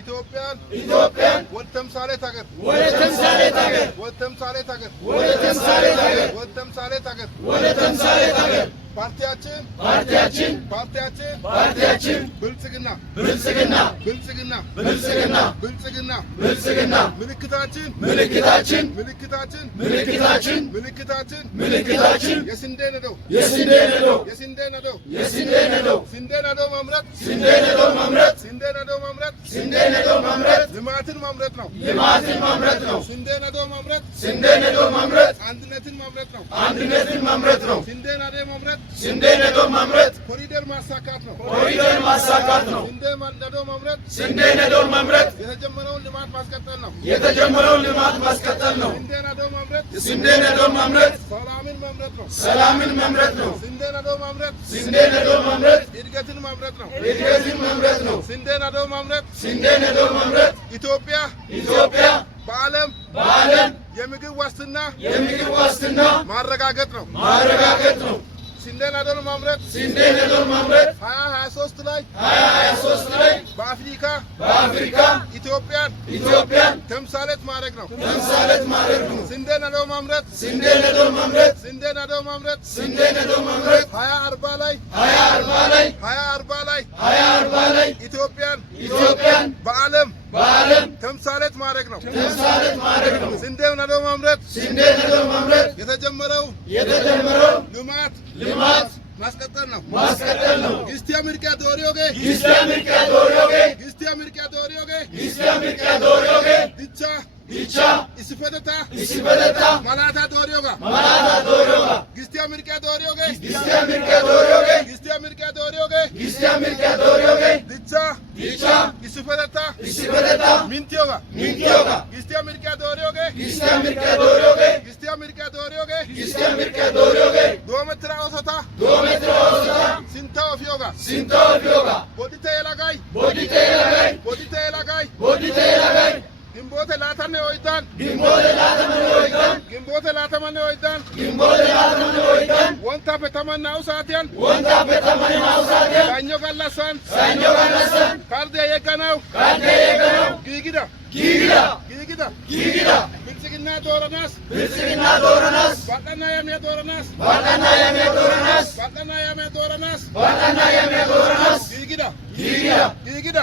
ኢትዮጵያን ወተምሳሌት ሀገር ፓርቲያችን ብልጽግና ምልክታችን የስንዴ ነዶ ማምረት ልማትን ማምረት ነው። ስንዴ ነዶ ማምረት አንድነትን ማምረት ነው። ስንዴ ነዶ ማምረት ኮሪደር ማሳካት ነው። ስንዴ ነዶ ማምረት የተጀመረውን ልማት ማስቀጠል ነው። ስንዴ ነዶ ማምረት ሰላምን መምረት ነው። ስንዴ ነዶ ማምረት እድገትን ማምረት ነው። ስንዴ ነዶ ማምረት ኢትዮጵያ በዓለም የምግብ ዋስትና ማረጋገጥ ነው። ስንዴ ነዶ ማምረት 2023 ላይ በአፍሪካ ኢትዮጵያን ተምሳሌት ማድረግ ነው። ስንዴ ነዶ ማምረት 2040 ላይ ኢትዮጵያን በዓለም ተምሳሌት ማድረግ ነው። ስንዴ ነዶ ማምረት የተጀመረው ልማት ማስቀጠል ነው። ጊስቲያ ምርቃ ዶሪዮጌ ዲቻ ኢስፈደታ ማላታ ዶሪዮጋ ጊስቲያ ምርቃ ዶሪዮጌ ዲቻ ኢስፈደታ ሚንቲዮጋ ጊስቲያ ምርቃ ዶሪዮጌ ዶሜትራ ኦሶታ ሲንታው ፊዮጋ ቦዲቴ ኤላጋይ ግንቦቴ ላተመ ወይዳን ወንታ በተመናው ሳቲያን ሳኞ ጋላሳን ካርዴ የቀናው ጊጊዳ ብልጽግና ዶረናስ ባቀና የሜ ዶረናስ ጊጊዳ